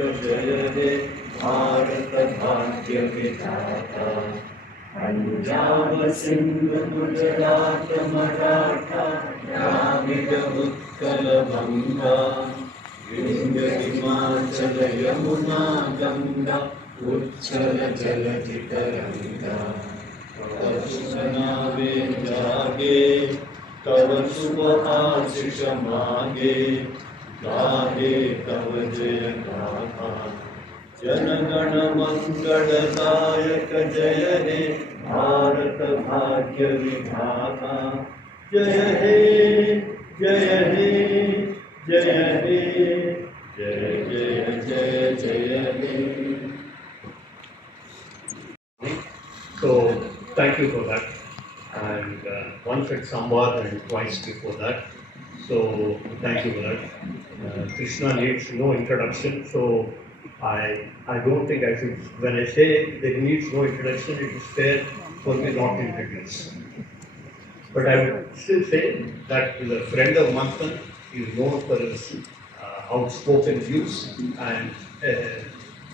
जय हे भारत भाग्य विधाता। पंजाब सिंध गुजरात मराठा द्राविड उत्कल बंगा विंध्य हिमाचल यमुना गंगा उच्चल जलधि तरंगा। नावे जागे तव शुभ आशीष मागे गाहे तव जय गाथा। जनगण मंगलदायक जय हे भारत भाग्य विधाता। जय हे जय हे जय हे जय जय जय जय हे। So thank you for that. And once at Samvad and twice before that. So thank you for that. Krishna needs no introduction. So I don't think I should, when I say that he needs no introduction, it is fair for me not to introduce. But I would still say that he is a friend of Manthan. He is known for his outspoken views, and a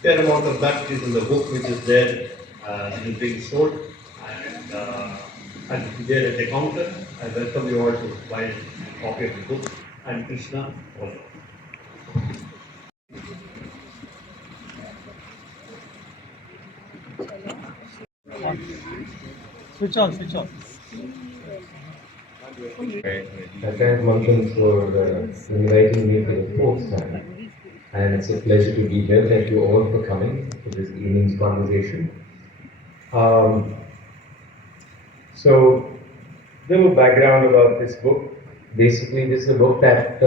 fair amount of that is in the book which is there, it is being sold, and there at the counter. I welcome you all to buy a copy of the book, and Krishna also. Switch on, switch on. I thank Manthan for inviting me for the fourth time, and it's a pleasure to be here. Thank you all for coming for this evening's conversation. So, little background about this book. Basically, this is a book that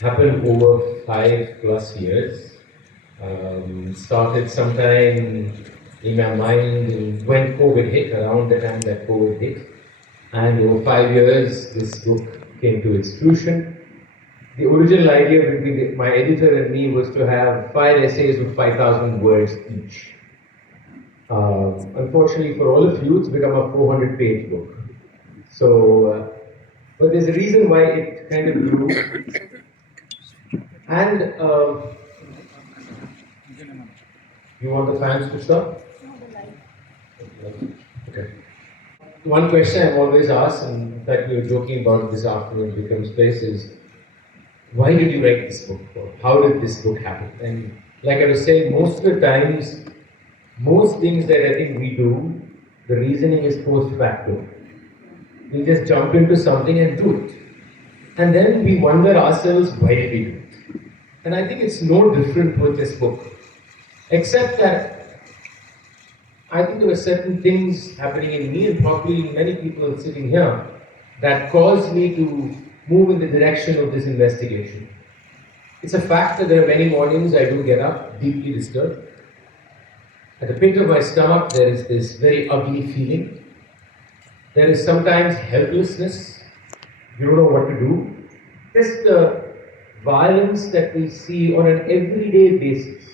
happened over 5+ years. Started sometime in my mind when COVID hit, around the time that COVID hit. And over 5 years, this book came to its fruition. The original idea between my editor and me was to have 5 essays of 5,000 words each. Unfortunately for all of you, it's become a 400-page book. So, but there's a reason why it kind of grew. And you want the fans to stop? Okay. One question I'm always asked, and in fact we were joking about it this afternoon at Vikram's place, is why did you write this book? Or how did this book happen? And like I was saying, most of the times, most things that I think we do, the reasoning is post facto. We just jump into something and do it. And then we wonder ourselves, why did we do it? And I think it's no different with this book. Except that I think there were certain things happening in me and probably many people sitting here that caused me to move in the direction of this investigation. It's a fact that there are many mornings I do get up deeply disturbed. At the pit of my stomach there is this very ugly feeling. There is sometimes helplessness. You don't know what to do. Just the violence that we see on an everyday basis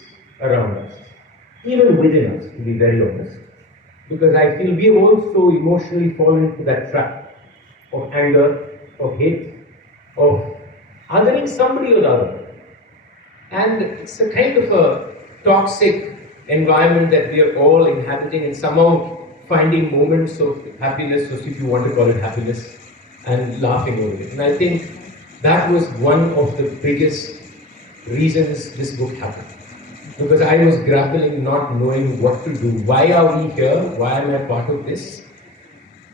around us. Even within us, to be very honest. Because I feel we also emotionally fall into that trap of anger, of hate, of othering somebody or the other. And it's a kind of a toxic environment that we are all inhabiting and somehow finding moments of happiness, or if you want to call it happiness, and laughing over it. And I think that was one of the biggest reasons this book happened. Because I was grappling, not knowing what to do. Why are we here? Why am I part of this?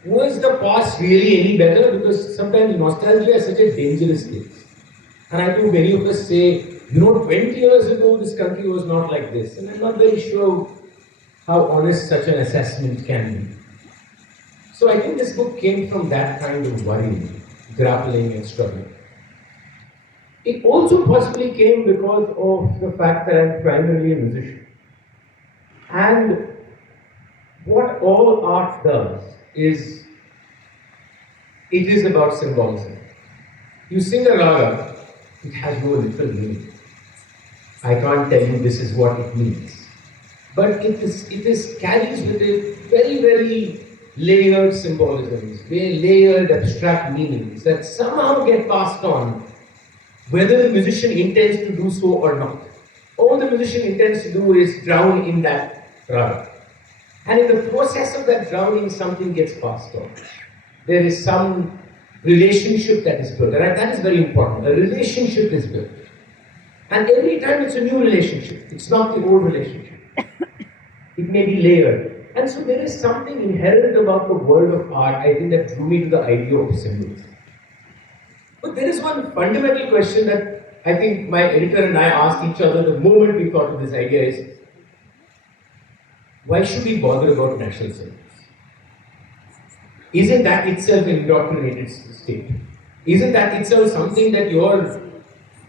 Was the past really any better? Because sometimes nostalgia is such a dangerous thing. And I think many of us say, 20 years ago this country was not like this. And I'm not very sure how honest such an assessment can be. So I think this book came from that kind of worry, grappling and struggling. It also possibly came because of the fact that I'm primarily a musician. And what all art does is, it is about symbolism. You sing a raga, it has no literal meaning. I can't tell you this is what it means. But it carries with it very, very layered symbolisms, very layered abstract meanings that somehow get passed on, whether the musician intends to do so or not. All the musician intends to do is drown in that raga. And in the process of that drowning, something gets passed on. There is some relationship that is built, and that is very important. A relationship is built. And every time it's a new relationship, it's not the old relationship. It may be layered. And so there is something inherent about the world of art, I think, that drew me to the idea of symbols. But there is one fundamental question that I think my editor and I asked each other the moment we thought of this idea is, why should we bother about national symbols? Isn't that itself an indoctrinated state? Isn't that itself something that you're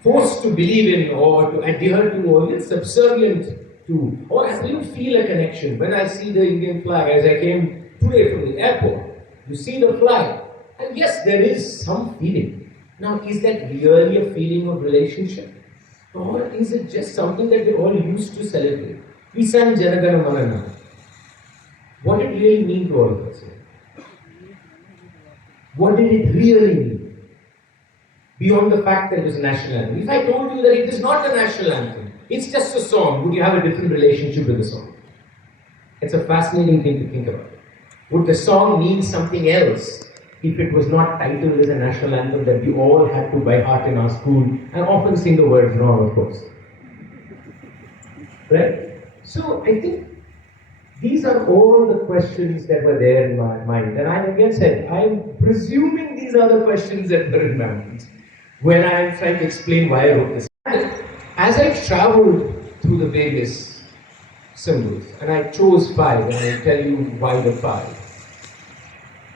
forced to believe in or to adhere to or you're subservient to? Or do you feel a connection? When I see the Indian flag, as I came today from the airport, you see the flag, and yes, there is some feeling. Now, is that really a feeling of relationship? Or is it just something that we're all used to celebrate? We sang Janagana Manana. What did it really mean to all of us? What did it really mean? Beyond the fact that it was a national anthem. If I told you that it is not a national anthem, it's just a song, would you have a different relationship with the song? It's a fascinating thing to think about. Would the song mean something else if it was not titled as a national anthem that we all had to by heart in our school and often sing the words wrong, of course? Right? So I think these are all the questions that were there in my mind. And I again said, I'm presuming these are the questions that were in my mind when I'm trying to explain why I wrote this. As I traveled through the various symbols, and I chose 5, and I'll tell you why the 5.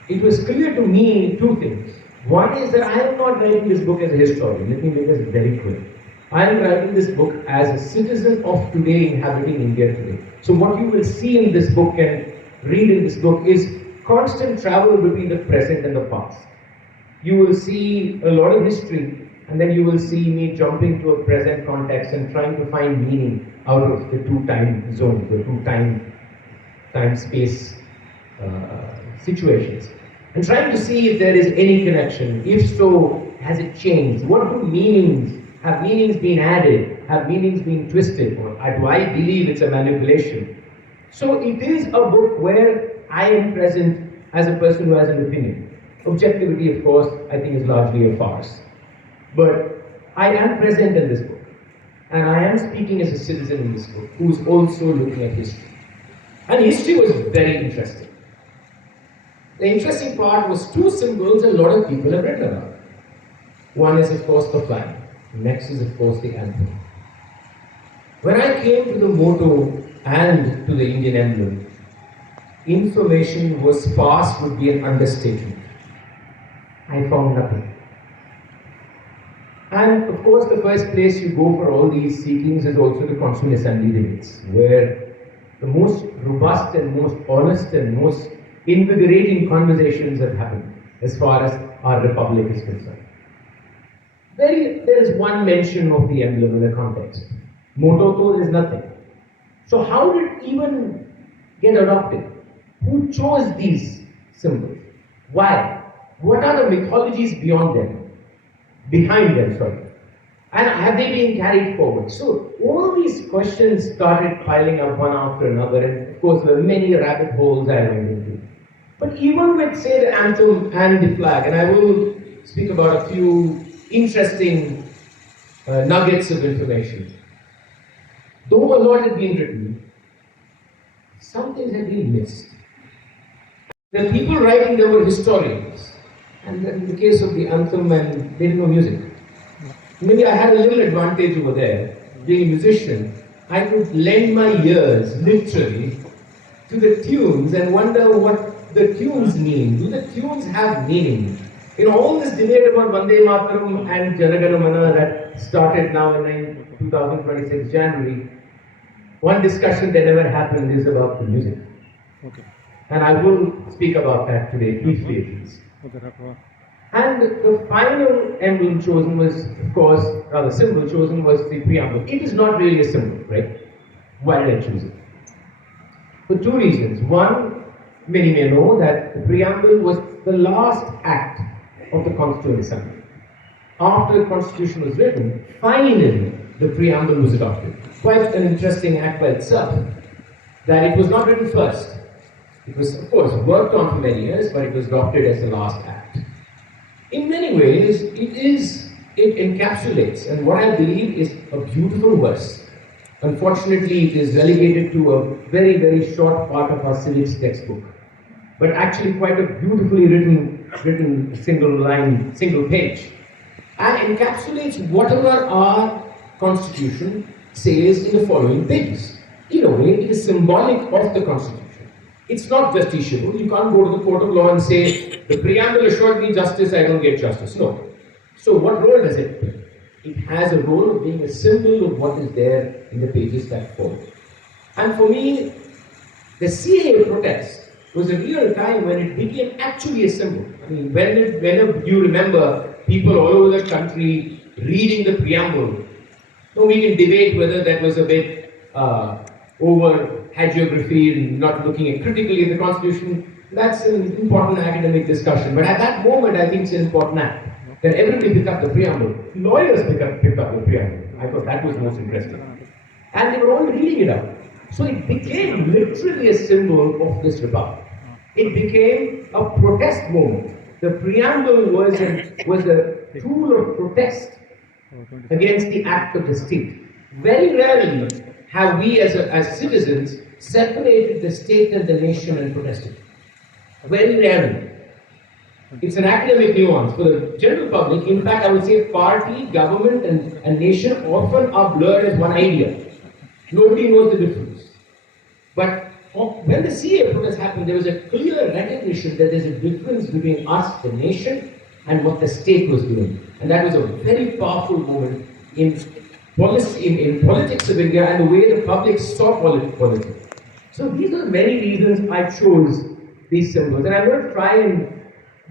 It was clear to me 2 things. One is that I am not writing this book as a historian. Let me make this very clear. I am writing this book as a citizen of today inhabiting India today. So what you will see in this book and read in this book is constant travel between the present and the past. You will see a lot of history, and then you will see me jumping to a present context and trying to find meaning out of the 2 time zones, the 2 time-space situations. And trying to see if there is any connection. If so, has it changed? What do meanings? Have meanings been added? Have meanings been twisted? Or do I believe it's a manipulation? So it is a book where I am present as a person who has an opinion. Objectivity, of course, I think is largely a farce. But I am present in this book. And I am speaking as a citizen in this book who is also looking at history. And history was very interesting. The interesting part was 2 symbols a lot of people have written about. One is, of course, the flag. Next is, of course, the anthem. When I came to the motto and to the Indian emblem, information was sparse would be an understatement. I found nothing. And of course, the first place you go for all these seekings is also the Constituent Assembly debates, where the most robust and most honest and most invigorating conversations have happened as far as our republic is concerned. There is one mention of the emblem in the context. Motto though is nothing. So how did it even get adopted? Who chose these symbols? Why? What are the mythologies beyond them? Behind them, sorry. And have they been carried forward? So all these questions started piling up one after another, and of course there were many rabbit holes I went into. But even with, say, the anthem and the flag, and I will speak about a few interesting nuggets of information. Though a lot had been written, some things had been missed. The people writing them were historians, and in the case of the anthem, and they didn't know music. Maybe I had a little advantage over there. Being a musician, I could lend my ears, literally, to the tunes and wonder what the tunes mean. Do the tunes have meaning? You know, all this debate about Vande Mataram and Janagana Mana that started now in 2026 January, one discussion that never happened is about the music. Okay. And I will speak about that today, briefly at least. Okay. And the final emblem chosen was, of course, the symbol chosen was the preamble. It is not really a symbol, right? Why did I choose it? For 2 reasons. One, many may know that the preamble was the last act of the Constituent Assembly. After the Constitution was written, finally, the preamble was adopted. Quite an interesting act by itself, that it was not written first. It was, of course, worked on for many years, but it was adopted as the last act. In many ways, it encapsulates, and what I believe is a beautiful verse. Unfortunately, it is relegated to a very, very short part of our civics textbook, but actually quite a beautifully written single line, single page, and encapsulates whatever our Constitution says in the following pages. In a way, it is symbolic of the Constitution. It's not justiciable. You can't go to the court of law and say, the preamble assured me justice, I don't get justice. No. So what role does it play? It has a role of being a symbol of what is there in the pages that follow. And for me, the CAA protest was a real time when it became actually a symbol. I mean, whenever you remember people all over the country reading the preamble, so we can debate whether that was a bit over hagiography and not looking at critically at the Constitution. That's an important academic discussion. But at that moment, I think it's an important act. That everybody picked up the preamble. Lawyers picked up the preamble. I thought that was most interesting. And they were all reading it out. So it became literally a symbol of this republic. It became a protest moment. The preamble was a tool of protest against the act of the state. Very rarely have we as citizens separated the state and the nation and protested. Very rarely. It's an academic nuance. For the general public, in fact, I would say party, government, and nation often are blurred as one idea. Nobody knows the difference. But when the CAA protest happened, there was a clear recognition that there's a difference between us, the nation, and what the state was doing. And that was a very powerful moment in politics of India and the way the public saw politics. So these are many reasons I chose these symbols. And I'm going to try and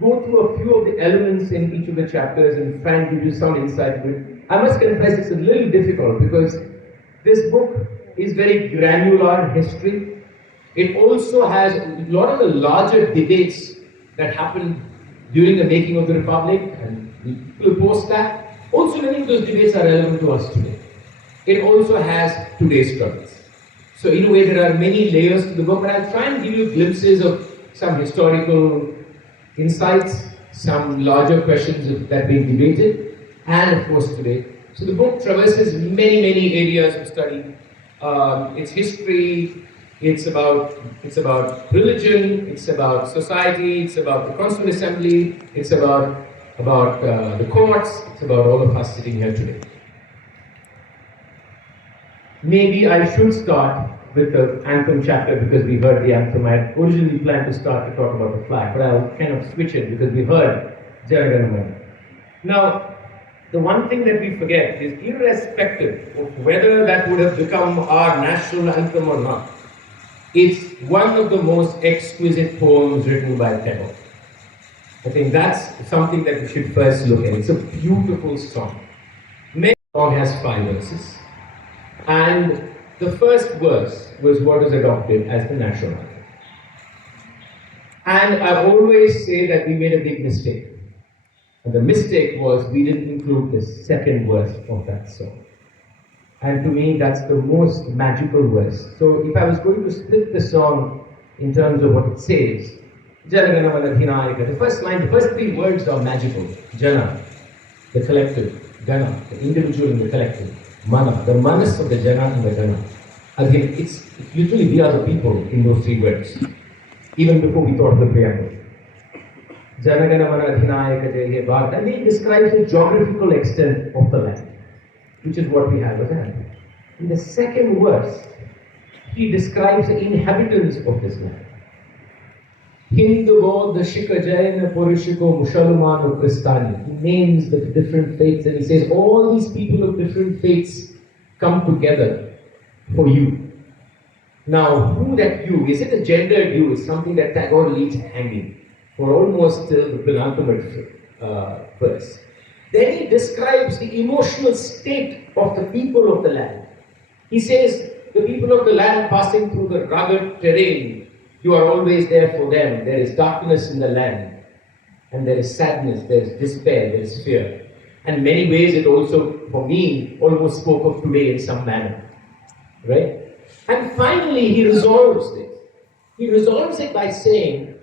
go through a few of the elements in each of the chapters and try and give you some insight. But I must confess it's a little difficult because this book is very granular history. It also has a lot of the larger debates that happened during the making of the Republic, and people post that. Also, many of those debates are relevant to us today. It also has today's struggles. So in a way, there are many layers to the book, but I'll try and give you glimpses of some historical insights, some larger questions that are being debated, and of course today. So the book traverses many, many areas of study. It's history, it's about religion, it's about society, it's about the Constituent Assembly, it's about the courts, it's about all of us sitting here today. Maybe I should start with the anthem chapter because we heard the anthem. I had originally planned to start to talk about the flag, but I'll kind of switch it because we heard Jana Gana Mana. Now, the one thing that we forget is irrespective of whether that would have become our national anthem or not, it's one of the most exquisite poems written by Tagore. I think that's something that we should first look at. It's a beautiful song. The song has 5 verses. And the first verse was what was adopted as the national anthem. And I always say that we made a big mistake. And the mistake was we didn't include the second verse of that song. And to me, that's the most magical verse. So if I was going to split the song in terms of what it says, Jana Gana Mana Dhinayaka, the first line, the first 3 words are magical. Jana, the collective. Gana, the individual and the collective. Mana, the manas of the Jana and the Gana. Again, it's literally we are the people in those 3 words. Even before we thought of the preamble. Jana Gana Mana Dhinayaka Jai Bharat. And he describes the geographical extent of the land, which is what we have as anthem. In the second verse, he describes the inhabitants of this land. Hindu, Bauddha, Shika, Jaina, Purushiko, Mushalman, Kristani. He names the different faiths and he says all these people of different faiths come together for you. Now, who that you? Is it a gendered you? Is something that Tagore leaves hanging for almost till the penultimate verse. Then he describes the emotional state of the people of the land. He says, the people of the land passing through the rugged terrain, you are always there for them. There is darkness in the land, and there is sadness, there is despair, there is fear. And in many ways, it also, for me, almost spoke of today in some manner. Right? And finally, he resolves this. He resolves it by saying,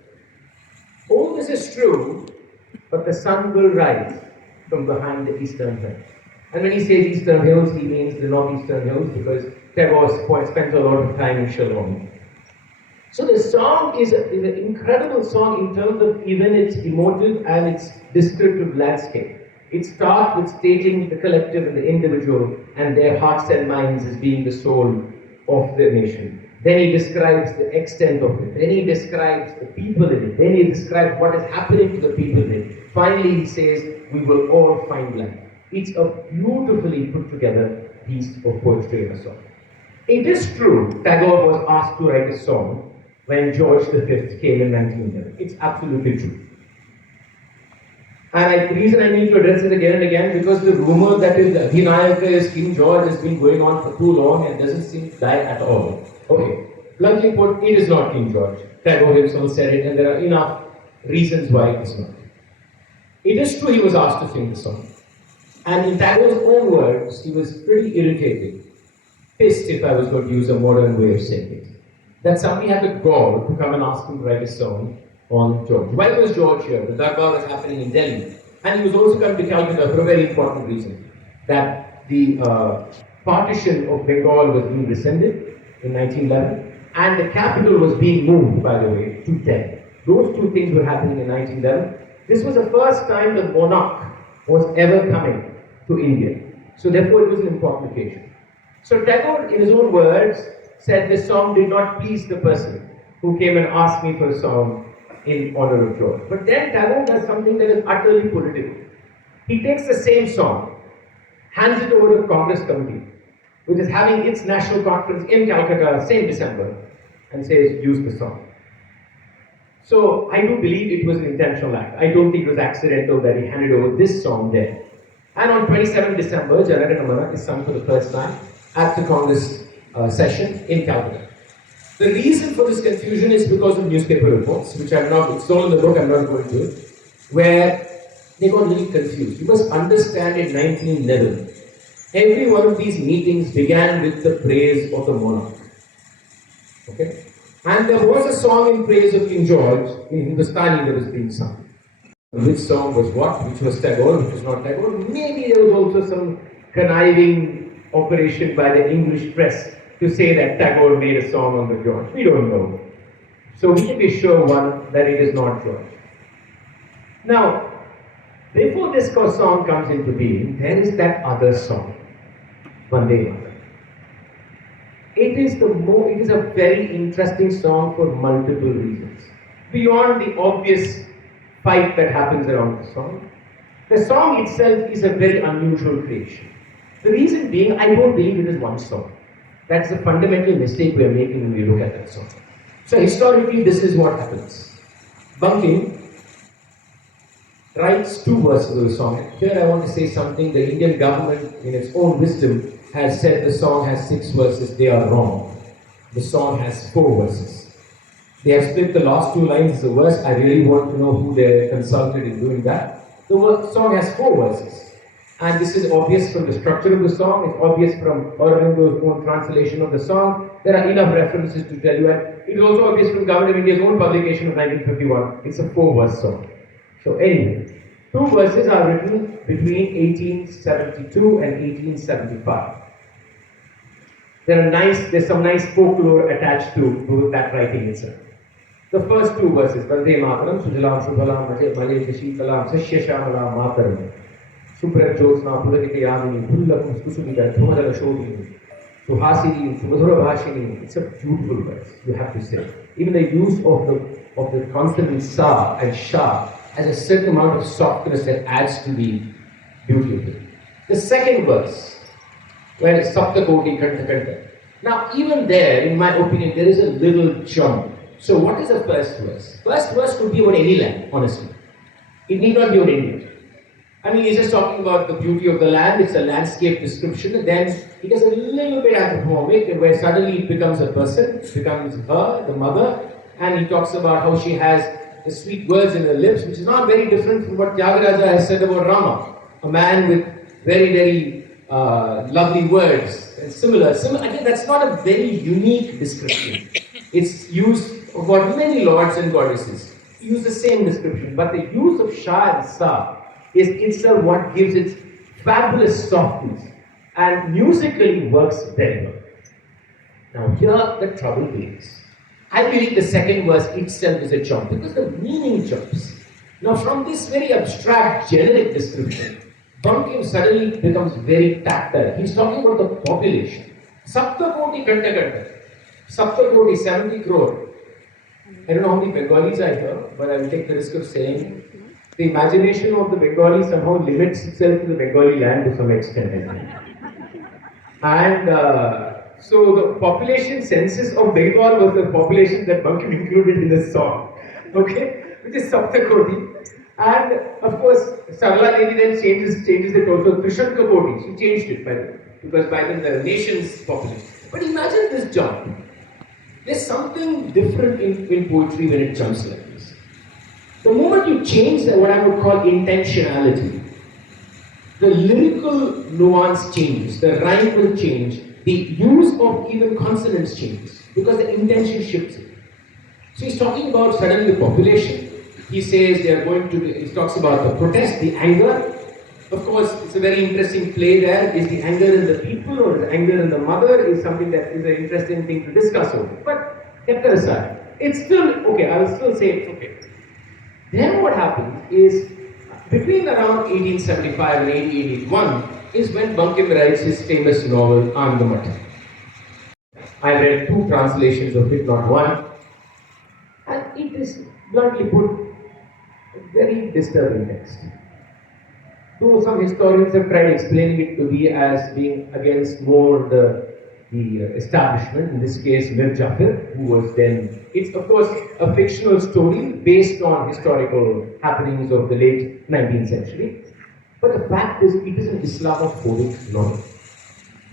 all this is true, but the sun will rise from behind the eastern hills. And when he says eastern hills, he means the northeastern hills because Tagore spent a lot of time in Shillong. So the song is an incredible song in terms of even its emotive and its descriptive landscape. It starts with stating the collective and the individual and their hearts and minds as being the soul of the nation. Then he describes the extent of it. Then he describes the people in it. Then he describes what is happening to the people in it. Finally, he says, we will all find life. It's a beautifully put together piece of poetry and a song. It is true, Tagore was asked to write a song when George V came in 1911. It's absolutely true. And the reason I need to address it again and again, because the rumor that the Adhinayaka is King George has been going on for too long and doesn't seem to die at all. Okay, bluntly put, it is not King George. Tagore himself said it, and there are enough reasons why it is not. It is true he was asked to sing the song. And in Tagore's own words, he was pretty irritated, pissed if I was going to use a modern way of saying it, that somebody had the gall to come and ask him to write a song on George. Why was George here? The Darbar was happening in Delhi. And he was also coming to Calcutta for a very important reason, that the partition of Bengal was being rescinded in 1911, and the capital was being moved, by the way, to Delhi. Those two things were happening in 1911. This was the first time the monarch was ever coming to India. So therefore it was an important occasion. So Tagore, in his own words, said this song did not please the person who came and asked me for a song in honor of George. But then Tagore does something that is utterly political. He takes the same song, hands it over to the Congress committee, which is having its national conference in Calcutta, same December, and says, use the song. So I do believe it was an intentional act. I don't think it was accidental that he handed over this song there. And on 27 December, Jana Gana Mana is sung for the first time at the Congress session in Calcutta. The reason for this confusion is because of newspaper reports, which I'm not, it's all in the book, I'm not going to, where they got really confused. You must understand in 1911, every one of these meetings began with the praise of the monarch. Okay? And there was a song in praise of King George in Hindustani that was being sung. Which song was what? Which was Tagore, which was not Tagore. Maybe there was also some conniving operation by the English press to say that Tagore made a song on the George. We don't know. So we can be sure, one, that it is not George. Now, before this song comes into being, there is that other song, Vande Mataram. It is a very interesting song for multiple reasons. Beyond the obvious fight that happens around the song itself is a very unusual creation. The reason being, I don't believe it is one song. That's the fundamental mistake we are making when we look at that song. So historically, this is what happens. Bankim writes two verses of the song. Here I want to say something. The Indian government, in its own wisdom, has said the song has 6 verses. They are wrong. The song has 4 verses. They have split the last 2 lines as a verse. I really want to know who they consulted in doing that. The song has 4 verses. And this is obvious from the structure of the song. It's obvious from Aurobindo's own translation of the song. There are enough references to tell you. And it is also obvious from Government of India's own publication of 1951. It's a 4-verse song. So anyway, 2 verses are written between 1872 and 1875. There's some nice folklore attached to that writing itself. The first 2 verses, Vande Mataram, Sujalam Shubhalam, Male Shishikalam, Sashya Shamalam Mataram, Subrat Jyotsna, Pudakite Yamini, Pullakum Kusumida, Thumadala Shodini, Suhasini, Sumadhura Bhashini. It's a beautiful verse, you have to say. Even the use of the consonant sa and sha has a certain amount of softness that adds to the beauty of it. The second verse, where it's Saptakoti Kanta Kanta. Now, even there, in my opinion, there is a little jump. So, what is the first verse? First verse could be about any land, honestly. It need not be about India. I mean, he's just talking about the beauty of the land, it's a landscape description, and then he does a little bit anthropomorphic, where suddenly it becomes a person, it becomes her, the mother, and he talks about how she has the sweet words in her lips, which is not very different from what Tyagaraja has said about Rama. a man with very, very lovely words and similar. Again, that's not a very unique description. It's used for many lords and goddesses. Use the same description, but the use of Shah and Sa is itself what gives it fabulous softness and musically works very well. Now here the trouble begins. I believe the second verse itself is a jump because the meaning jumps. Now from this very abstract generic description, Bankim suddenly becomes very tactile. He's talking about the population. Saptakoti Kanta. Saptakoti, 70 crore. I don't know how many Bengalis are here, but I will take the risk of saying the imagination of the Bengali somehow limits itself to the Bengali land to some extent. And so the population census of Bengal was the population that Bankim included in the song, okay, which is Saptakoti. And of course, Sarla Devi then changes it also. Trishanka Koti, she changed it by the way, because by then the nation's population. But imagine this jump. There's something different in poetry when it jumps like this. The moment you change what I would call intentionality, the lyrical nuance changes, the rhyme will change, the use of even consonants changes, because the intention shifts it. So he's talking about suddenly the population. He says they are going to, he talks about the protest, the anger. Of course, it's a very interesting play there. Is the anger in the people or is anger in the mother is something that is an interesting thing to discuss over. But kept that aside. It's still okay, I will still say it's okay. Then what happens is, between around 1875 and 1881 is when Bankim writes his famous novel, Andamat. I read 2 translations of it, not one. And it is, bluntly put, a very disturbing text. Though some historians have tried explaining it to be as being against more the establishment, in this case Mir Jafar, who was then, it's of course a fictional story based on historical happenings of the late 19th century. But the fact is, it is an Islamophobic novel.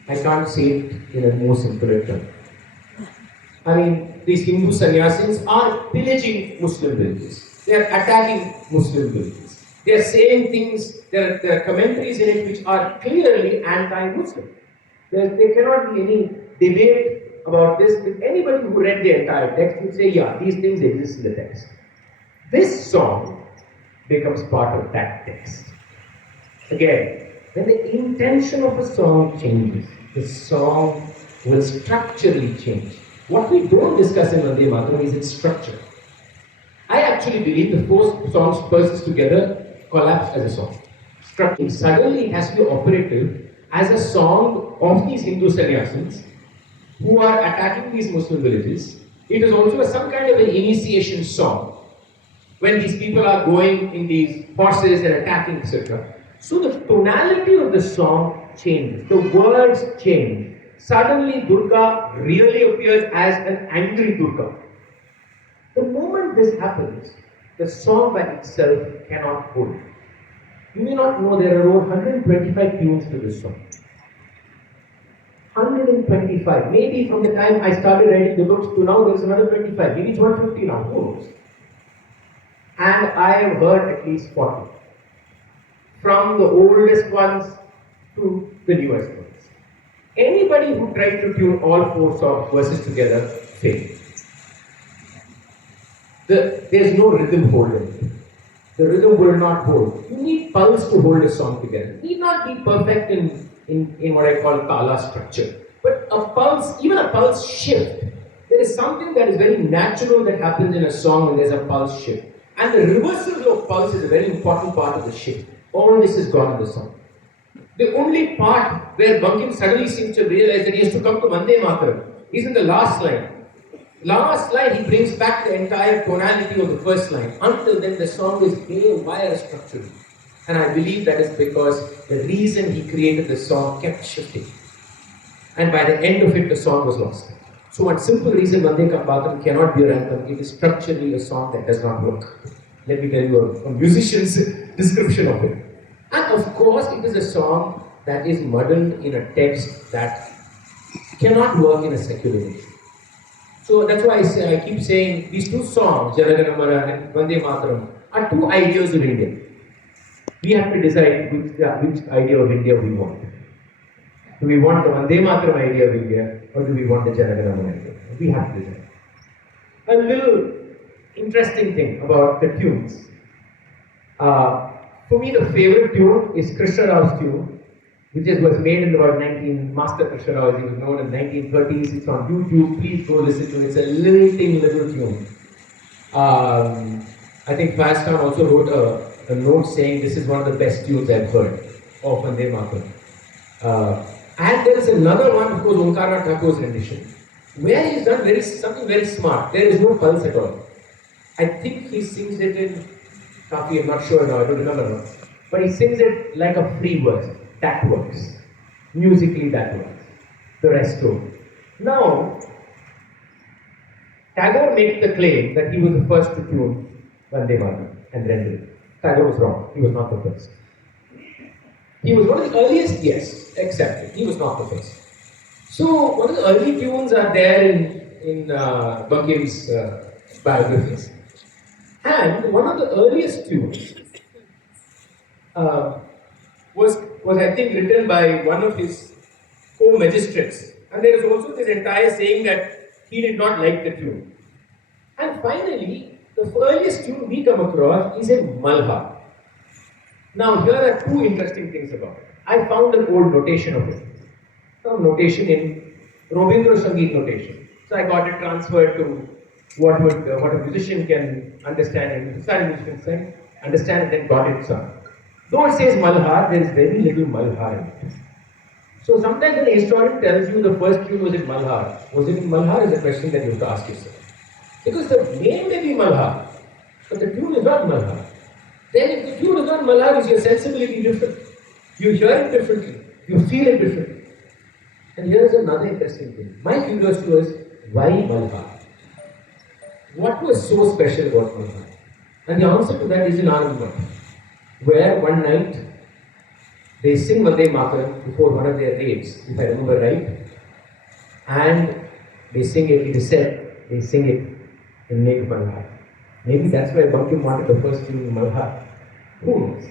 I can't say it in a more simpler term. I mean, these Hindu sannyasins are pillaging Muslim villages. They are attacking Muslim villages. They are saying things, there are commentaries in it which are clearly anti-Muslim. There cannot be any debate about this with anybody who read the entire text would say, yeah, these things exist in the text. This song becomes part of that text. Again, when the intention of a song changes, the song will structurally change. What we don't discuss in Vande Mataram is its structure. I actually believe the 4 songs verses together collapse as a song. Suddenly it has to be operative as a song of these Hindu sannyasins who are attacking these Muslim villages. It is also some kind of an initiation song when these people are going in these horses and attacking, etc. So the tonality of the song changes, the words change. Suddenly Durga really appears as an angry Durga. The moment this happens, the song by itself cannot hold. You may not know there are over 125 tunes to this song. 125. Maybe from the time I started writing the books to now there is another 25. Maybe it's 150 now. Who knows? And I have heard at least 40. From the oldest ones to the newest ones. Anybody who tried to tune all 4 songs verses together failed. There's no rhythm holding. The rhythm will not hold. You need pulse to hold a song together. It need not be perfect in what I call tala structure. But a pulse, even a pulse shift, there is something that is very natural that happens in a song when there's a pulse shift. And the reversal of pulse is a very important part of the shift. All this is gone in the song. The only part where Bankim suddenly seems to realize that he has to come to Vande Mataram is in the last line. Last line, he brings back the entire tonality of the first line. Until then, the song is haywire structurally. And I believe that is because the reason he created the song kept shifting. And by the end of it, the song was lost. So one simple reason Vande Mataram cannot be a anthem, it is structurally a song that does not work. Let me tell you a musician's description of it. And of course, it is a song that is muddled in a text that cannot work in a secular age. So that's why I keep saying these 2 songs, Jana Gana Mana and Vande Mataram, are 2 ideals of India. We have to decide which idea of India we want. Do we want the Vande Mataram idea of India, or do we want the Janaganamana idea? We have to decide. A little interesting thing about the tunes. For me, the favorite tune is Krishna Rao's tune, which was made in about Master Krishna Rao, as he was known in the 1930s. It's on YouTube. Please go listen to it. It's a little tune. I think Fastan also wrote a note saying this is one of the best tunes I've heard of Vande Mataram. And there is another one, of course, Omkarnath Thakur's rendition, where he's done something very smart. There is no pulse at all. I think he sings it in Kafi, I'm not sure now, I don't remember now. But he sings it like a free verse. That works. Musically, that works. The rest don't. Now, Tagore made the claim that he was the first to tune Vande Mataram and render it. Tagore was wrong. He was not the first. He was one of the earliest, yes, accepted. He was not the first. So, one of the early tunes are there in Bankim's biographies. And one of the earliest tunes was I think written by one of his co-magistrates. And there is also this entire saying that he did not like the tune. And finally, the earliest tune we come across is in Malhar. Now here are two interesting things about it. I found an old notation of it. Some notation in Robindra Sangeet notation. So I got it transferred to what a musician can understand and musician can understand and then got it sung. Though it says Malhar, there is very little Malhar in it. So sometimes when a historian tells you the first tune was in Malhar, was it in Malhar is a question that you have to ask yourself. Because the name may be Malhar, but the tune is not Malhar. Then if the tune is not Malhar, is your sensibility different? You hear it differently, you feel it differently. And here is another interesting thing. My curiosity was, why Malhar? What was so special about Malhar? And the answer to that is in Anand, where one night they sing Vande Mataram before one of their raids, if I remember right. And they sing it, it is said, they sing it in Meg Malhar. Maybe that's why Bankim wanted the first tune in Malhar. Who knows?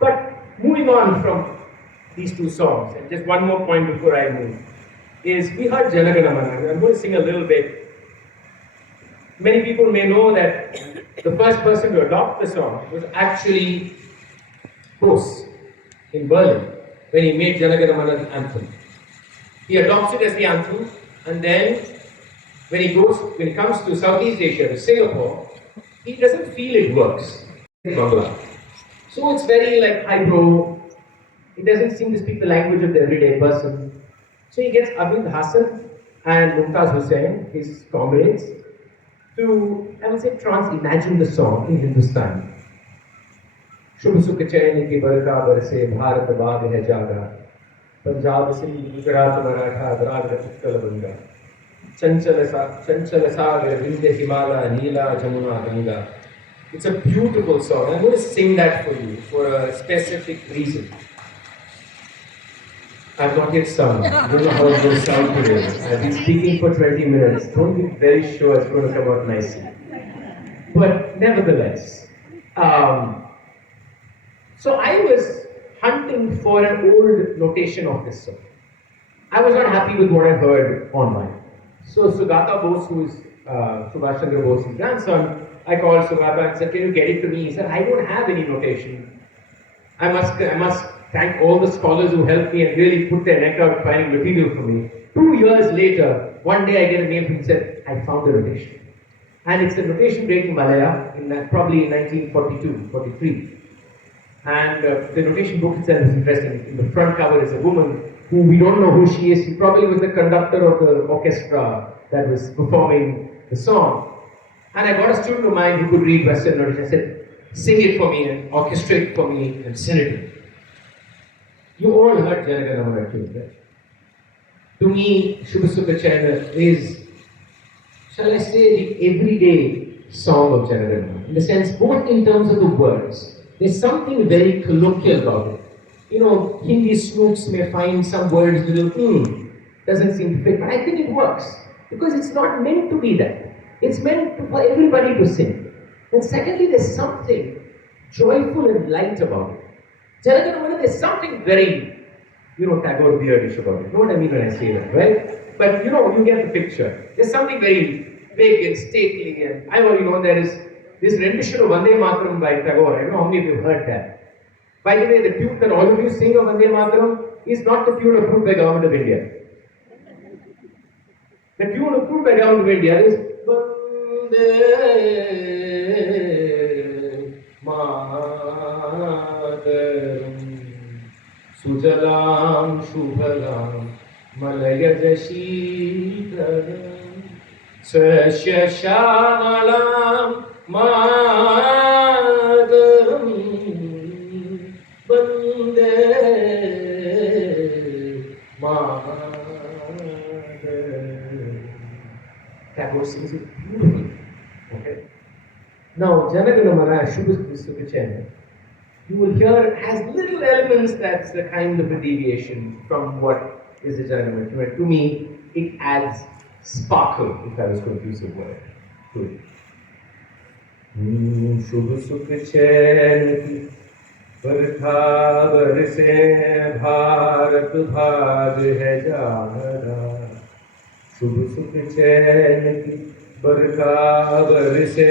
But moving on from these two songs, and just one more point before I move, is we heard Janaganamana. I'm going to sing a little bit. Many people may know that the first person to adopt the song was actually Bose in Berlin when he made Janaganamana the anthem. He adopts it as the anthem, and then when he comes to Southeast Asia, to Singapore, he doesn't feel it works in Bangla. So it's very like highbrow. He doesn't seem to speak the language of the everyday person. So he gets Abid Hassan and Mumtaz Hussain, his comrades, to, I would say, imagine the song in Hindustani. Shubh sukh chain ki barka barse bharat baag hai jaga Punjab Sindh Gujarat Maratha Dravid Utkal Banga Chanchal Sagar Vindhya Himala Neela Jamuna Ganga. It's a beautiful song. I'm going to sing that for you for a specific reason. I've not yet sung. I don't know how it's going to sound today. I've been speaking for 20 minutes. Don't be very sure it's going to come out nicely. But nevertheless, so I was hunting for an old notation of this song. I was not happy with what I heard online. So Sugata Bose, who is Subhash Chandra Bose's grandson, I called Sugata and said, "Can you get it to me?" He said, "I don't have any notation. I must thank all the scholars who helped me and really put their neck out finding material for me." 2 years later, one day I get a mail from him and said, "I found a notation." And it's a notation breaking Malaya, probably in 1942, 43. And the notation book itself is interesting. In the front cover is a woman who we don't know who she is. She probably was the conductor of the orchestra that was performing the song. And I got a student of mine who could read Western notation. I said, "Sing it for me and orchestrate it for me and send it to me." You all heard Janaganamana too, right? To me, Shubha Sukha Chayana is, shall I say, the everyday song of Janaganamana. In the sense, both in terms of the words, there's something very colloquial about it. You know, Hindi snooks may find some words little, doesn't seem to fit, but I think it works. Because it's not meant to be that. It's meant for everybody to sing. And secondly, there's something joyful and light about it. Janaganamana, there's something very, Tagore weirdish about it. You know what I mean when I say that, right? But you get the picture. There's something very big and stately, and I already know there is this rendition of Vande Mataram by Tagore. I don't know how many of you have heard that. By the way, the tune that all of you sing of Vande Mataram is not the tune approved by Government of India. The tune approved by Government of India is Vande Mataram Sujalam Shubhalam Malayaj Sheetaram Swasya Shamalam Mataram Vande Mataram. Tagore sings it beautifully. Okay. Now, Janaganamana Shubha, you will hear has little elements that's the kind of a deviation from what is the Janaganamana. To me, it adds sparkle, if I was going to use a word, to it. Shubha Sukha Chain बरखा बरसे भारत भाग है जाना शुभ सुख चैन की बरखा बरसे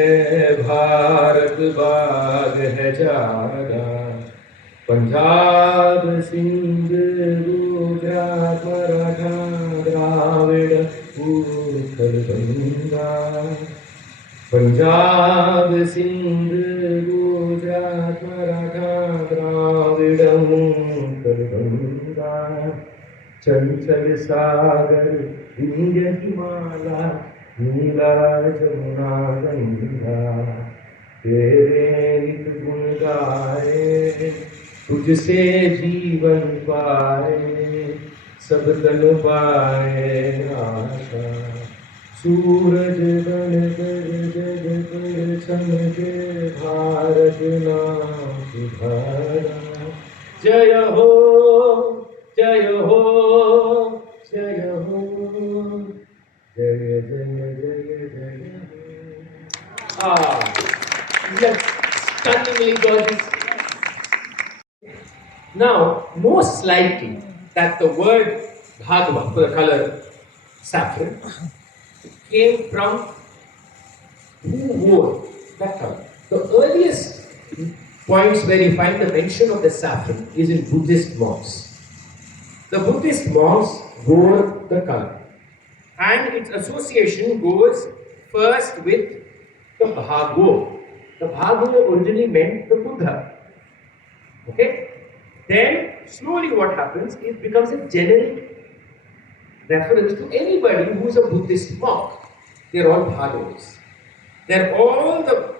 भारत भाग है जाना पंजाब सिंध गुजरात मराठा द्राविड़ उत्कल गंगा पंजाब सिंध गुजरात मराठा द्राविड़ उत्कल गंगा चंचल सागर विंध्य हिमाला नीला जमुना गंगा तेरे नित गुण गाए तुझसे जीवन पाए सब तन पाए आशा सूरज गण गज जग कर चमके भारत नाम सुधारा जय हो जय हो जय हो जय जय जय जय just stunningly gorgeous. Now, most likely that the word bhagwa for the color saffron came from who wore that color. The earliest points where you find the mention of the saffron is in Buddhist monks. The Buddhist monks wore the color, and its association goes first with the bhagwo. The bhagwo originally meant the Buddha. Okay? Then slowly what happens, it becomes a generic reference to anybody who is a Buddhist monk. They're all bhagavas. They're all the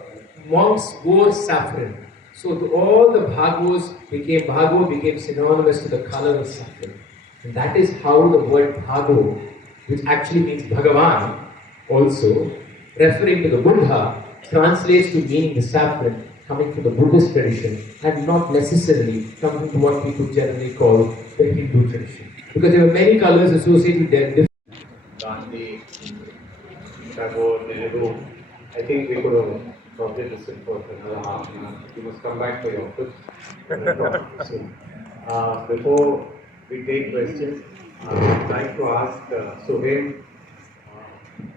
monks wore saffron. So all the bhagavas became synonymous to the color of saffron. And that is how the word bhagavo, which actually means Bhagavan, also referring to the Buddha, translates to meaning the saffron coming from the Buddhist tradition and not necessarily coming to what people generally call the Hindu tradition. Because there were many colors associated with them. Gandhi, Tagore, Nehru. I think we could have probably listened for another half an hour. You must come back for your office. Before we take questions, I'd like to ask Suhail,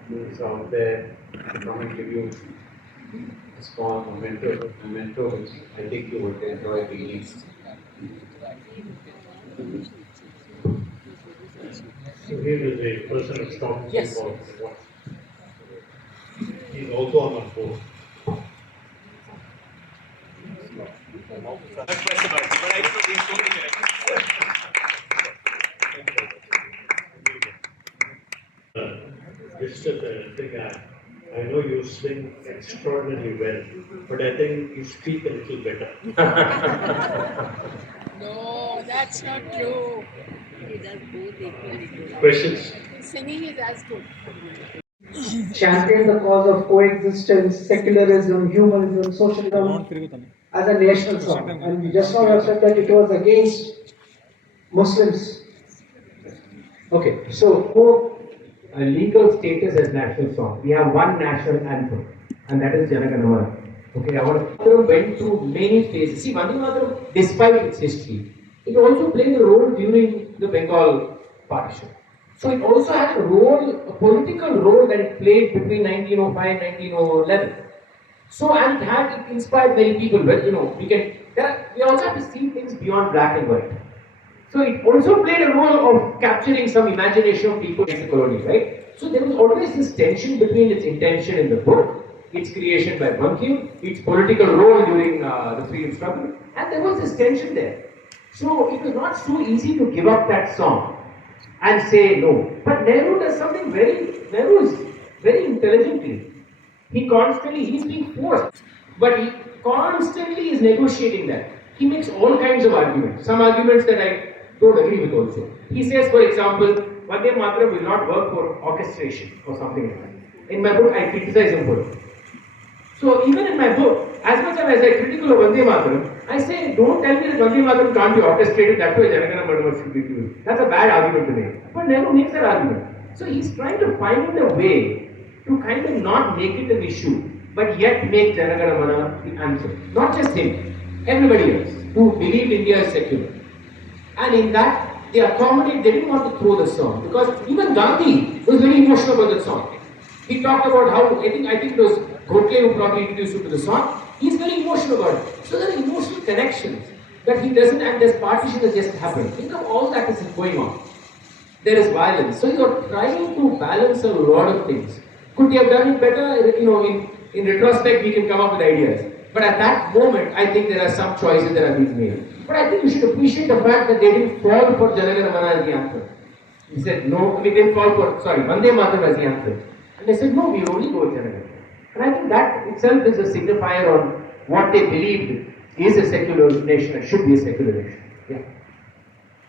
who is out there, to come and give you a small memento, which I think you would enjoy reading. Suhail is a person of strong about what. He's also on our board. Just a thing, I know you sing extraordinarily well, but I think you speak a little better. No, that's not true. He does both equally good. Questions? Singing is as good. Champion the cause of coexistence, secularism, humanism, socialism as a national song. And just now you have said that it was against Muslims. Okay, so for a legal status as national song, we have one national anthem, and that is Janaganamana. Okay, our Mataram went through many phases. See, Vande Mataram, despite its history, it also played a role during the Bengal partition. So it also had a role, a political role that it played between 1905 and 1911. So, and it inspired many people. Well, we also have to see things beyond black and white. So it also played a role of capturing some imagination of people in the colony, right? So there was always this tension between its intention in the book, its creation by Bankim, its political role during the freedom struggle, and there was this tension there. So it was not so easy to give up that song and say no. But Nehru does something Nehru is very intelligently. He's being forced, but he constantly is negotiating that. He makes all kinds of arguments. Some arguments that I don't agree with also. He says, for example, Vande Mataram will not work for orchestration or something like that. In my book, I criticize him for it. So even in my book, as much as I critical of Vande Mataram, I say, don't tell me that Vande Mataram can't be orchestrated, that way Janagana Manavas should be used. That's a bad argument to make. But Nehru makes that argument. So he's trying to find a way to kind of not make it an issue, but yet make Janagana Mana the answer. Not just him, everybody else who believed India is secular. And in that, they didn't want to throw the song, because even Gandhi was very emotional about that song. He talked about how, I think it was Gokhale who probably introduced him to the song. He's very emotional about it. So there are emotional connections that he doesn't, and this partition that just happened. Think of all that is going on. There is violence. So you're trying to balance a lot of things. Could they have done it better? In retrospect, we can come up with ideas. But at that moment, I think there are some choices that are being made. But I think we should appreciate the fact that they didn't fall for Janagana Mana as the answer. He said, no, they didn't fall for, Vande Mataram as the answer. And they said, no, we only go with Janagana. And I think that itself is a signifier on what they believed is a secular nation and should be a secular nation. Yeah.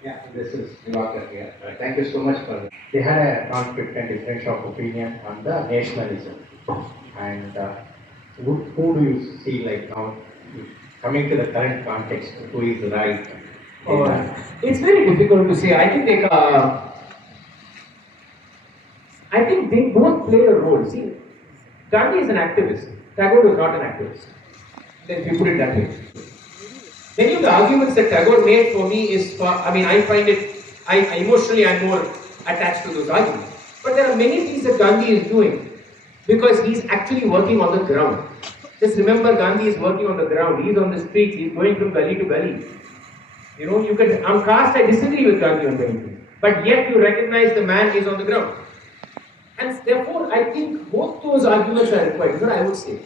Yeah, this is Diwakar here. Thank you so much for that. They had a conflict and difference of opinion on the nationalism. And who do you see like now, coming to the current context, who is right? It's very difficult to say. I think they both play a role. See, Gandhi is an activist. Tagore was not an activist. If you put it that way. Many of the arguments that Tagore made for me I find it, emotionally I'm more attached to those arguments. But there are many things that Gandhi is doing because he's actually working on the ground. Just remember, Gandhi is working on the ground. He's on the streets. He's going from gully to gully. On caste, I disagree with Gandhi on many things. But yet you recognize the man is on the ground. And therefore, I think both those arguments are required. That's what I would say.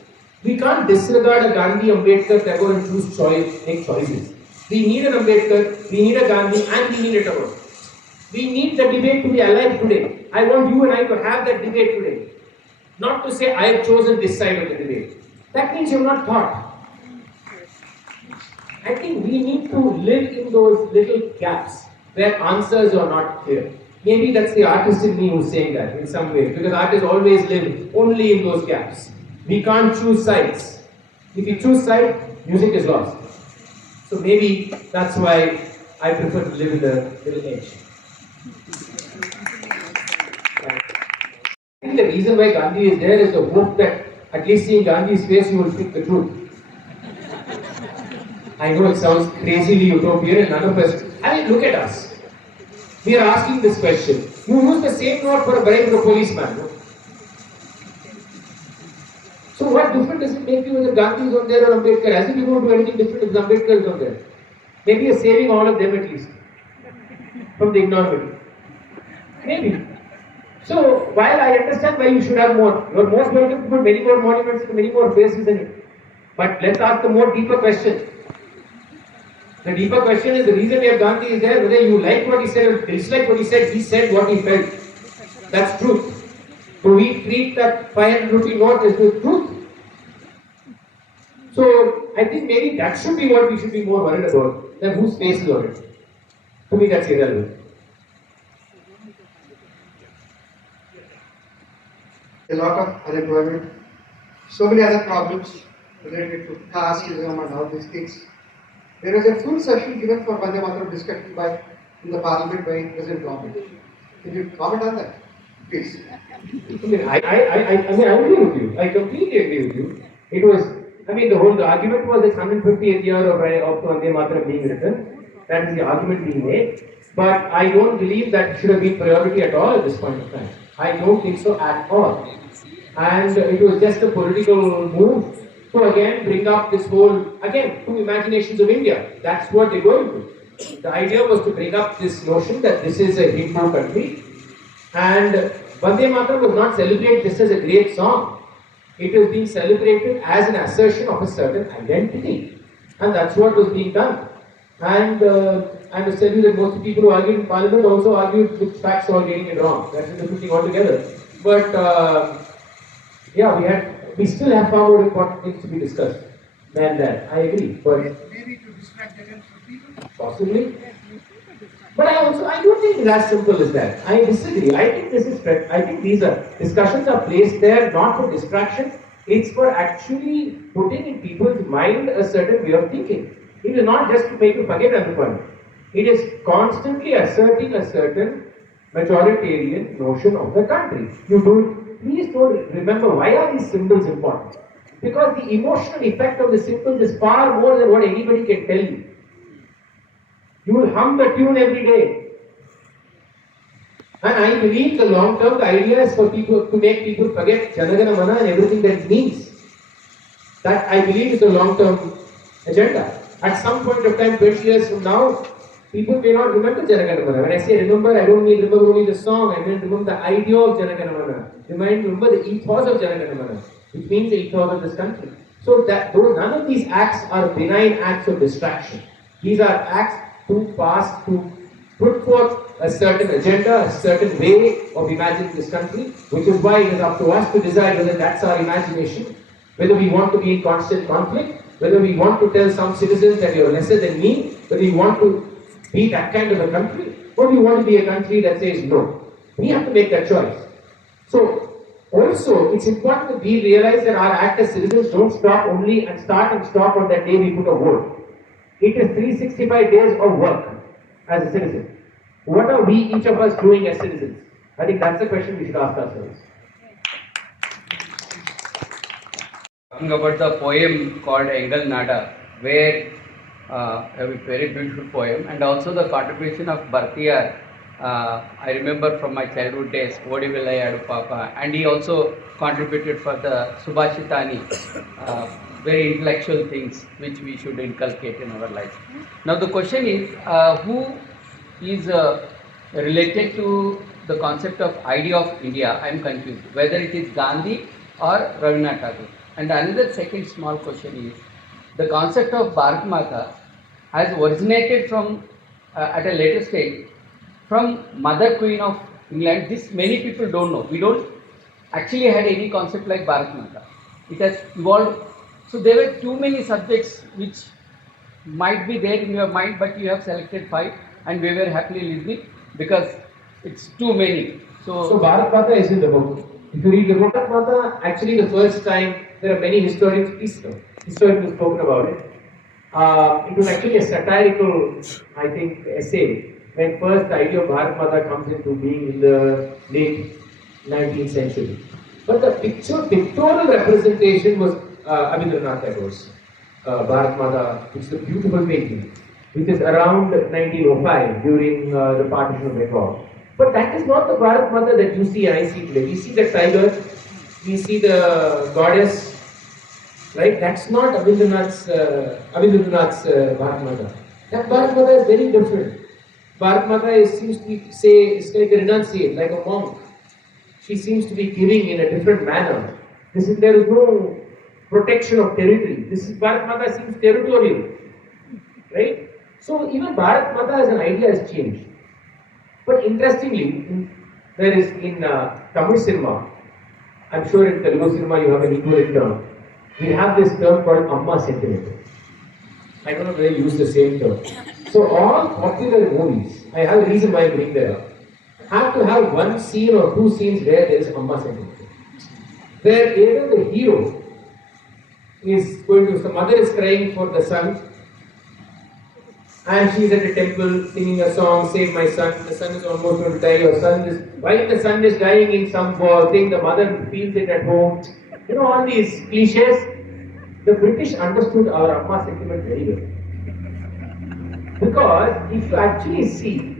We can't disregard a Gandhi, Ambedkar, Tagore and make choices. We need an Ambedkar, we need a Gandhi, and we need a Tagore. We need the debate to be alive today. I want you and I to have that debate today. Not to say, I have chosen this side of the debate. That means you have not thought. I think we need to live in those little gaps where answers are not clear. Maybe that's the artist in me who's saying that in some ways, because artists always live only in those gaps. We can't choose sides. If you choose side, music is lost. So maybe that's why I prefer to live in the little edge. I think the reason why Gandhi is there is the hope that at least seeing Gandhi's face, you will speak the truth. I know it sounds crazily utopian and none of us. Look at us. We are asking this question. You use the same note for a bribe to a policeman. No? So what difference does it make you whether Gandhi is on there or Ambedkar? As if you won't do anything different if Ambedkar is on there. Maybe you're saving all of them at least from the ignorant. Maybe. So while I understand why you should have more, you're most welcome to put many more monuments and many more faces in it. But let's ask the more deeper question. The deeper question is the reason we have Gandhi is there, whether you like what he said or dislike what he said what he felt. That's truth. Do we treat that 500 rupee note as the truth? So I think maybe that should be what we should be more worried about than whose face is on it. To me that's irrelevant. A lot of unemployment, so many other problems related to casteism and all these things. There was a full session given for Vande Mataram discussion in the parliament by President Government. Can you comment on that, please? I agree with you. I completely agree with you. It was I mean, the argument was it's 150th year of Vande Mataram being written. That is the argument being made. But I don't believe that should have been priority at all at this point of time. I don't think so at all. And it was just a political move to again bring up this whole, again, two imaginations of India. That's what they're going to. The idea was to bring up this notion that this is a Hindu country. And Vande Mataram was not celebrated just as a great song. It was being celebrated as an assertion of a certain identity. And that's what was being done. And I must tell you that most people who argued in Parliament also argued with facts or getting it wrong. That's a different thing altogether. But yeah, we still have far more important things to be discussed than that. I agree. But Maybe to distract against the people. possibly. But I don't think it's as simple as that. I disagree. I think these discussions are placed there not for distraction. It's for actually putting in people's mind a certain way of thinking. It is not just to make you forget everyone. It is constantly asserting a certain majoritarian notion of the country. Please don't remember why are these symbols important? Because the emotional effect of the symbols is far more than what anybody can tell you. You will hum the tune every day. And I believe the long term the idea is for people to make people forget Janagana Mana and everything that it means. That I believe is the long term agenda. At some point of time, 20 years from now, people may not remember Janagana Mana. When I say remember, I don't mean remember only the song, I mean remember the idea of Janagana Mana. Remember the ethos of Janagana Mana, which means the ethos of this country. So that none of these acts are benign acts of distraction. These are acts to put forth a certain agenda, a certain way of imagining this country, which is why it is up to us to decide whether that's our imagination, whether we want to be in constant conflict, whether we want to tell some citizens that you're lesser than me, whether we want to be that kind of a country, or we want to be a country that says no. We have to make that choice. So, also, it's important that we realize that our act as citizens don't stop only and start and stop on that day we put a vote. It is 365 days of work as a citizen. What are we, each of us, doing as citizens? I think that's the question we should ask ourselves. Talking about the poem called Engal Nada, where a very beautiful poem, and also the contribution of Bhartiyar. I remember from my childhood days, Odi Villayadu Papa, and he also contributed for the Subhashitani, very intellectual things which we should inculcate in our life. Now the question is, who is related to the concept of idea of India? I am confused, whether it is Gandhi or Rabindranath Tagore. And another second small question is, the concept of Bharat Mata has originated from, at a later stage, from Mother Queen of England. This many people don't know. We don't actually had any concept like Bharat Mata. It has evolved. So there were too many subjects which might be there in your mind, but you have selected 5, and we were happily listening because it's too many. So Bharat Mata is in the book. If you read the book, Bharat Mata, actually the first time, there are many historians who spoken about it. It was actually a satirical, I think, essay when first the idea of Bharat Mata comes into being in the late 19th century. But the pictorial representation was Rabindranath Tagore's Bharat Mata, which is a beautiful painting, which is around 1905 during the partition of Bengal. But that is not the Bharat Mata that you see and I see today. We see the tiger, we see the goddess, right? That's not Rabindranath's Bharat Mata. That Bharat Mata is very different. Bharat Mata seems to be, it's like a renunciate, like a monk. She seems to be giving in a different manner. There is no protection of territory. Bharat Mata seems territorial, right? So even Bharat Mata as an idea has changed. But interestingly, there is in Tamil cinema, I'm sure in Telugu cinema you have an equivalent term. We have this term called Amma sentiment. I don't know whether you use the same term. So all popular movies, I have a reason why I bring that up, have to have one scene or two scenes where there is Amma sentiment. Where either the hero is going to, the mother is crying for the son, and she is at a temple singing a song, save my son, the son is almost going to die, while the son is dying in some thing, the mother feels it at home. You know, all these cliches. The British understood our Amma sentiment very well. Because if you actually see,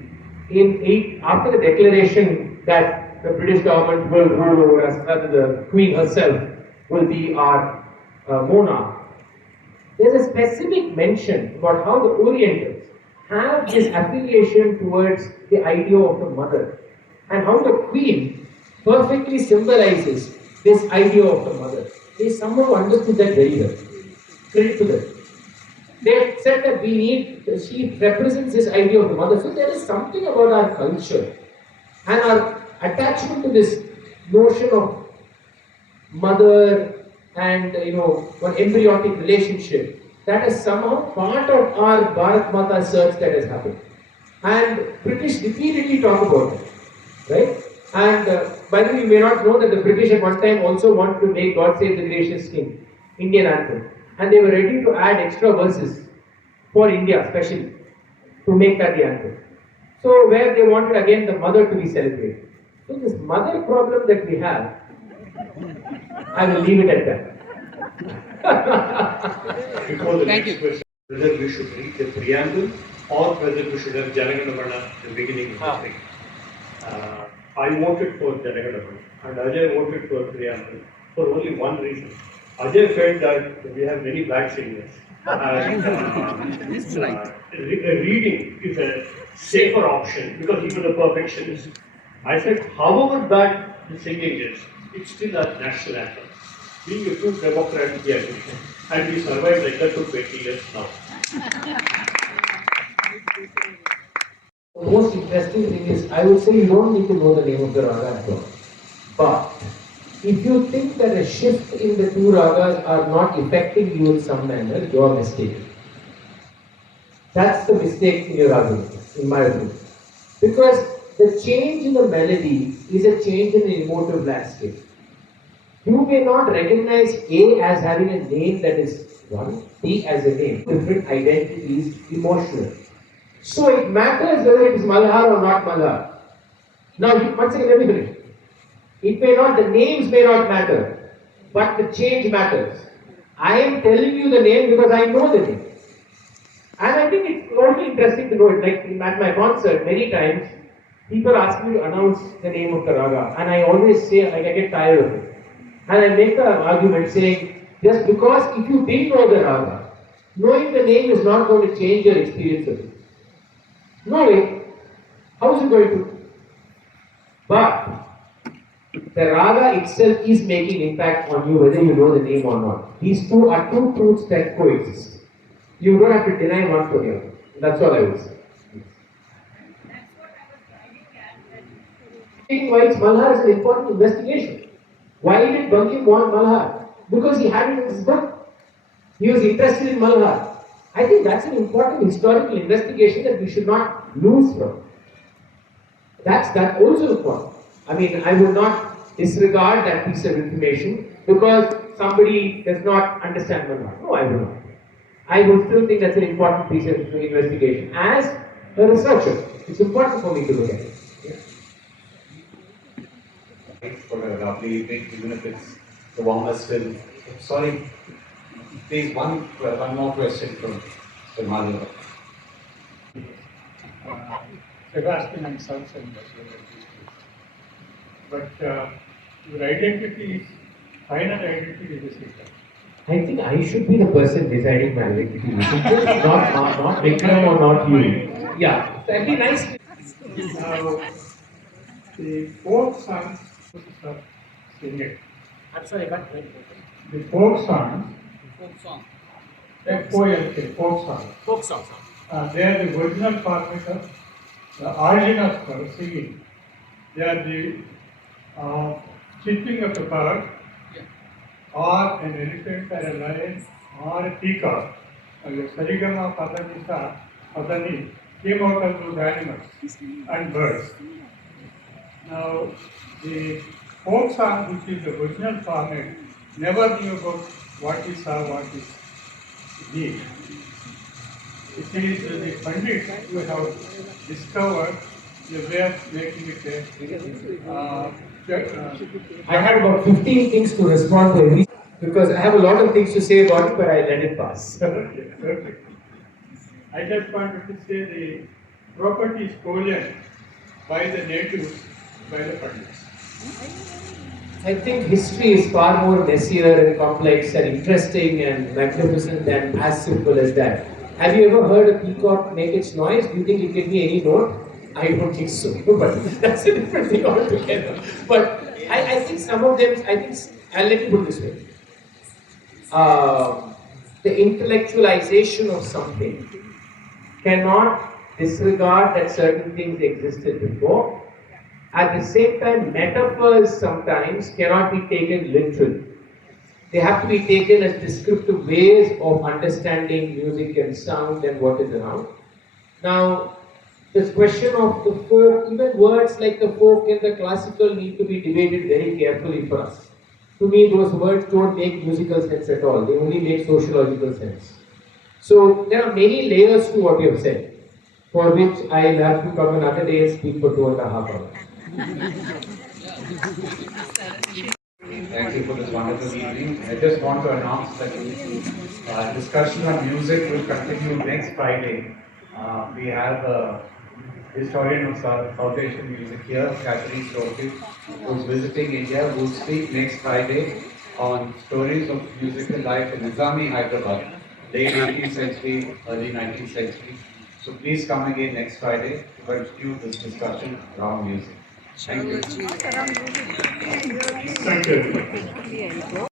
after the declaration that the British government will rule over us, the Queen herself will be our monarch, there's a specific mention about how the Orientals have this affiliation towards the idea of the mother, and how the Queen perfectly symbolizes this idea of the mother. They somehow understood that very well. Credit to them. They said that she represents this idea of the mother. So there is something about our culture and our attachment to this notion of mother and one embryonic relationship that is somehow part of our Bharat Mata search that has happened. And British repeatedly talk about it, right? And by the way, you may not know that the British at one time also wanted to make God Save the Gracious King Indian anthem. And they were ready to add extra verses for India, especially, to make that the anthem. So, where they wanted again the mother to be celebrated. So, this mother problem that we have, I will leave it at that. Before the next question, whether we should read the preamble or whether we should have Janaganamana at the beginning of the thing. I voted for Janaganamana and Ajay voted for preamble for only one reason. Ajay felt that we have many black singers. And reading is a safer option because even the perfectionist. I said, however bad the singing is, it's still a national anthem. Being a true democrat, we agree. And we survived like that for 20 years now. The most interesting thing is, I would say you don't need to know the name of the raga at all. But if you think that a shift in the two ragas are not affecting you in some manner, you are mistaken. That's the mistake in your argument, in my opinion. Because the change in the melody is a change in the emotive landscape. You may not recognize A as having a name that is one, B as a name, different identities, emotional. So it matters whether it is Malhar or not Malhar. Now, once again, let me finish. It may not, the names may not matter, but the change matters. I am telling you the name because I know the name. And I think it's also interesting to know it. Like at my concert, many times, people ask me to announce the name of the raga, and I always say, like, I get tired of it. And I make the argument saying, just because if you didn't know the raga, knowing the name is not going to change your experience of it. No way. How is it going to? But the raga itself is making impact on you whether you know the name or not. These two are two truths that coexist. You don't have to deny one for the other. That's all I would say. Why it's Malhar is an important investigation. Why did Bankim want Malhar? Because he had it in his book. He was interested in Malhar. I think that's an important historical investigation that we should not lose from. That's also important. I mean, I would not disregard that piece of information because somebody does not understand Malhar. No, I will not. I would still think that's an important piece of investigation. As a researcher, it's important for me to look at it. Thanks for a lovely evening, even if it's the warmest still. Sorry, please, one more question from Mr. Madhav. Sebastian and Sons and but your identity is, final identity is the same. I think I should be the person deciding my identity. not Vikram or not you. Yeah, that'd be nice. Now, the folk songs of singing. I'm sorry, but The folk songs, FOLK, folk songs. folk songs. They are the original format of the origin of singing. They are the chirping of a bird, or an elephant, or a lion, or a peacock. The Sarigama, Padanisa, Padani came out of those animals and birds. Now, the folk song, which is the original format, never knew about what is saw, what is did. It is the Pandits who have discovered the way of making it I had about 15 things to respond to every. because I have a lot of things to say about it, but I let it pass. Okay, okay. I just wanted to say the property stolen by the natives, by the Pandits. I think history is far more messier and complex and interesting and magnificent than as simple as that. Have you ever heard a peacock make its noise? Do you think it can be any note? I don't think so, but that's a different thing altogether. But I think some of them, I'll let you put it this way. The intellectualization of something cannot disregard that certain things existed before. At the same time, metaphors sometimes cannot be taken literally. They have to be taken as descriptive ways of understanding music and sound and what is around. Now, this question of the folk, even words like the folk and the classical need to be debated very carefully for us. To me, those words don't make musical sense at all. They only make sociological sense. So, there are many layers to what you have said, for which I'll have to come another day and speak for 2.5 hours. Thank you for this wonderful evening. I just want to announce that discussion on music will continue next Friday. We have a historian of South Asian music here, Catherine Stokey, who's visiting India, who will speak next Friday on stories of musical life in Nizami, Hyderabad, late 18th century, early 19th century. So please come again next Friday to continue this discussion around music. Thank you. Thank you.